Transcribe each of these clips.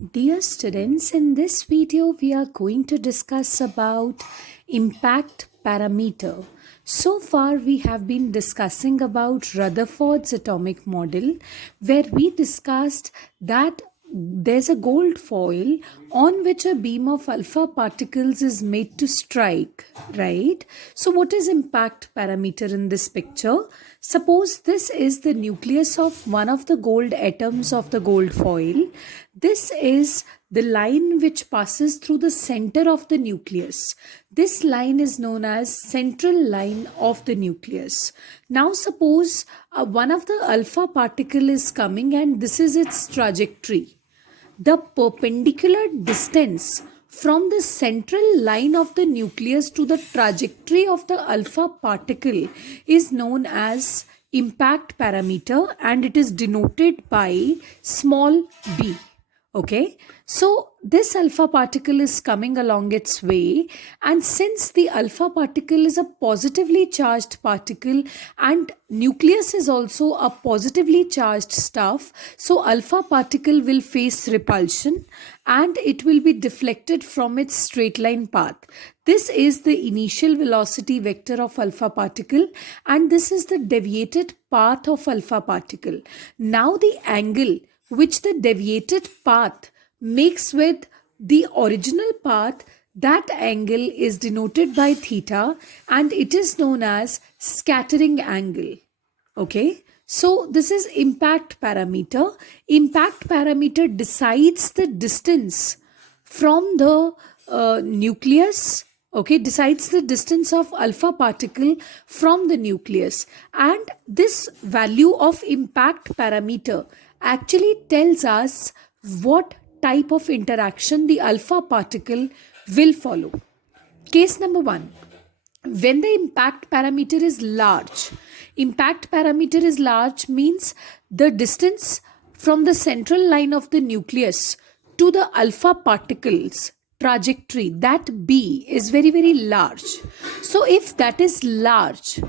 Dear students, in this video we are going to discuss about impact parameter. So far we have been discussing about Rutherford's atomic model, where we discussed that there's a gold foil on which a beam of alpha particles is made to strike, right? So what is impact parameter in this picture? Suppose this is the nucleus of one of the gold atoms of the gold foil. This is the line which passes through the center of the nucleus. This line is known as central line of the nucleus. Now suppose one of the alpha particle is coming and this is its trajectory. The perpendicular distance from the central line of the nucleus to the trajectory of the alpha particle is known as impact parameter, and it is denoted by small b. Okay, so this alpha particle is coming along its way, and since the alpha particle is a positively charged particle and nucleus is also a positively charged stuff, so alpha particle will face repulsion and it will be deflected from its straight line path. This is the initial velocity vector of alpha particle, and this is the deviated path of alpha particle. Now the angle which the deviated path makes with the original path, that angle is denoted by theta and it is known as scattering angle. Okay, so this is impact parameter. Impact parameter decides the distance from the nucleus. Okay, decides the distance of alpha particle from the nucleus, and this value of impact parameter actually tells us what type of interaction the alpha particle will follow. Case number 1. When the impact parameter is large, impact parameter is large means the distance from the central line of the nucleus to the alpha particles trajectory, that b is very large. So if that is large,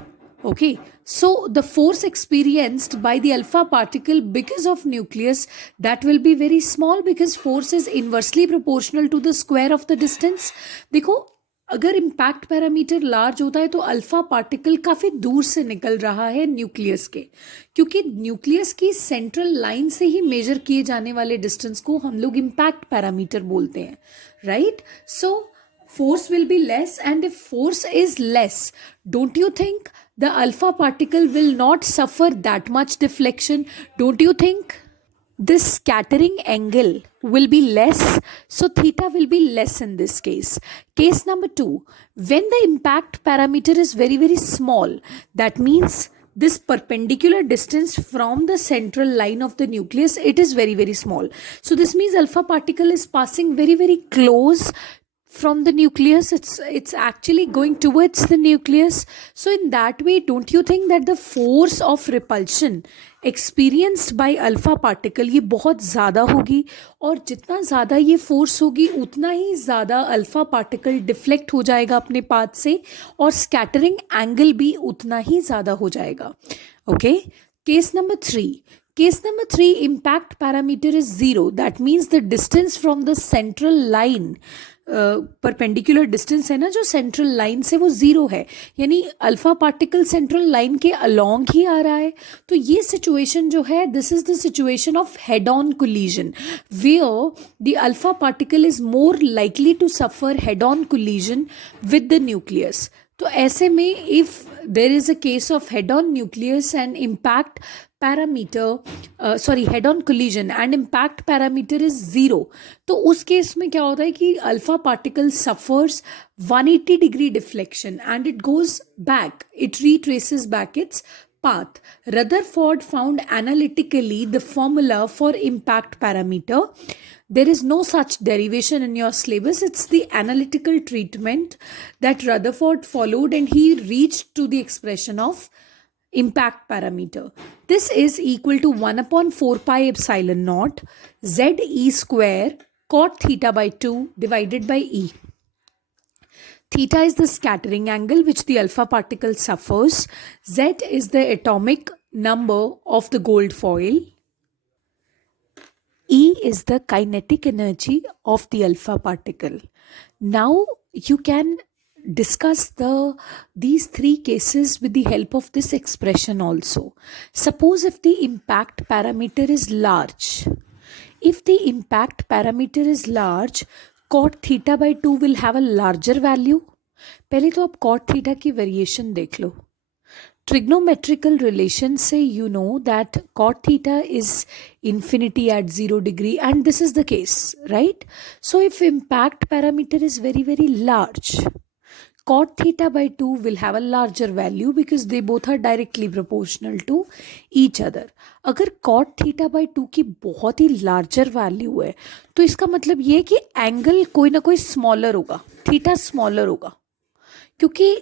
okay, so the force experienced by the alpha particle because of nucleus, that will be very small, because force is inversely proportional to the square of the distance. देखो, अगर impact parameter large होता है तो alpha particle काफ़ी दूर से निकल रहा है न्यूक्लियस के, क्योंकि न्यूक्लियस की सेंट्रल लाइन से ही मेजर किए जाने वाले डिस्टेंस को हम लोग इम्पैक्ट पैरामीटर बोलते हैं, right? So force will be less, and if force is less, don't you think the alpha particle will not suffer that much deflection? Don't you think this scattering angle will be less? So theta will be less in this case. Case number 2, when the impact parameter is very small, that means this perpendicular distance from the central line of the nucleus, it is very small. So this means alpha particle is passing very close from the nucleus. It's actually going towards the nucleus. So in that way, don't you think that the force of repulsion experienced by alpha particle ये बहुत ज़्यादा होगी, और जितना ज़्यादा ये force होगी उतना ही ज़्यादा alpha particle deflect हो जाएगा अपने path से, और scattering angle भी उतना ही ज़्यादा हो जाएगा. Okay, case number 3. Case number 3, impact parameter is 0. That means the distance from the central line, perpendicular distance है ना जो सेंट्रल लाइन से, वो जीरो है, यानी अल्फा पार्टिकल सेंट्रल लाइन के अलोंग ही आ रहा है. तो ये सिचुएशन जो है, this is the situation of head on collision, where the alpha particle is more likely to suffer head on collision with the nucleus. तो ऐसे में if there is a case of head on nucleus and impact parameter head on collision and impact parameter is 0, तो उस case में क्या होता है कि alpha particle suffers 180 degree deflection and it goes back, it retraces back its path. Rutherford found analytically the formula for impact parameter. There is no such derivation in your syllabus. It's the analytical treatment that Rutherford followed, and he reached to the expression of impact parameter. This is equal to 1 upon 4 pi epsilon naught z e square cot theta by 2 divided by e. Theta is the scattering angle which the alpha particle suffers. Z is the atomic number of the gold foil. E is the kinetic energy of the alpha particle. Now you can discuss these three cases with the help of this expression also. Suppose if the impact parameter is large. If the impact parameter is large, cot theta by 2 will have a larger value. पहले तो आप cot theta की variation देख लो. Trigonometrical relation say you know that cot theta is infinity at 0 degree, and this is the case, right? So if impact parameter is very large, cot theta by 2 will have a larger value because they both are directly proportional to each other. अगर cot theta by 2 की बहुत ही larger value है तो इसका मतलब ये कि angle कोई ना कोई smaller होगा, theta smaller होगा, क्योंकि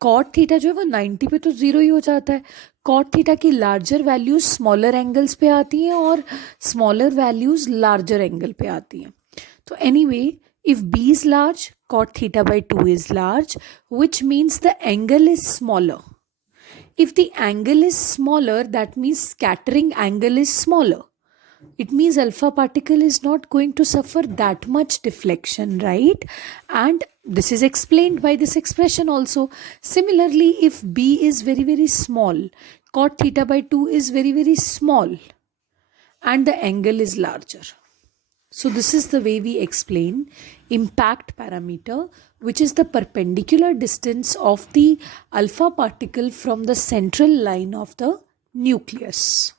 कॉट थीटा जो है वो 90 पे तो ज़ीरो ही हो जाता है. कॉट थीटा की लार्जर वैल्यूज स्मॉलर एंगल्स पे आती हैं और स्मॉलर वैल्यूज लार्जर एंगल पे आती हैं. तो anyway, if B is large, cot theta by 2 is large, which means the angle is smaller. If the angle is smaller, that means scattering angle is smaller. It means alpha particle is not going to suffer that much deflection, right? And this is explained by this expression also. Similarly, if B is very small, cot theta by 2 is very small and the angle is larger. So this is the way we explain impact parameter, which is the perpendicular distance of the alpha particle from the central line of the nucleus.